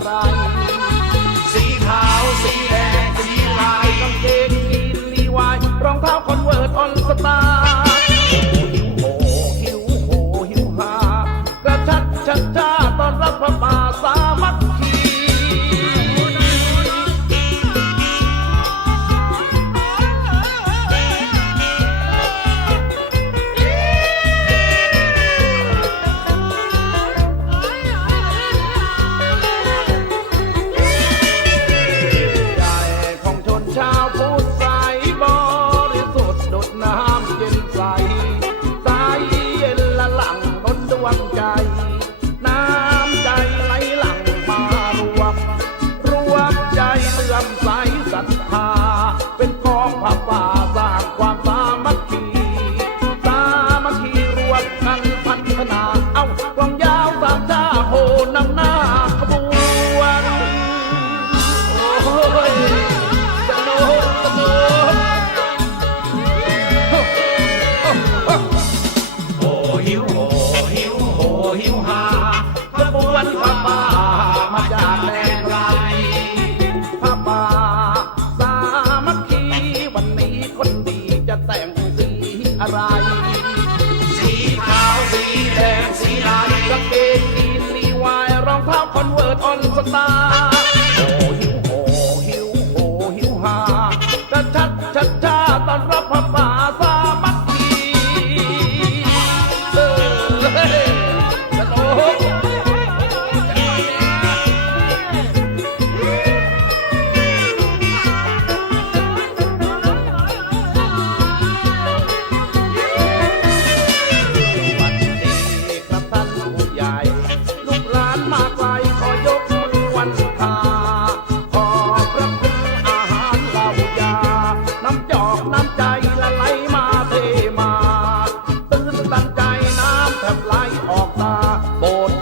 拜拜。 อะไร สีขาวสีแดงสีลายกางเกงยีนสีวายรองเท้าคอนเวิร์ตออนสไตล์ board.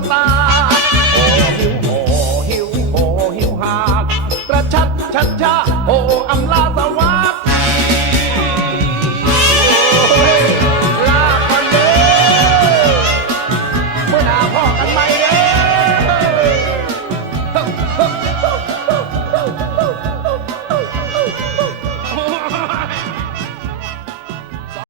นมาโอ้หิวโอ้หิวโอ้หิวหากกระชัดชัดชาโอ้อำลา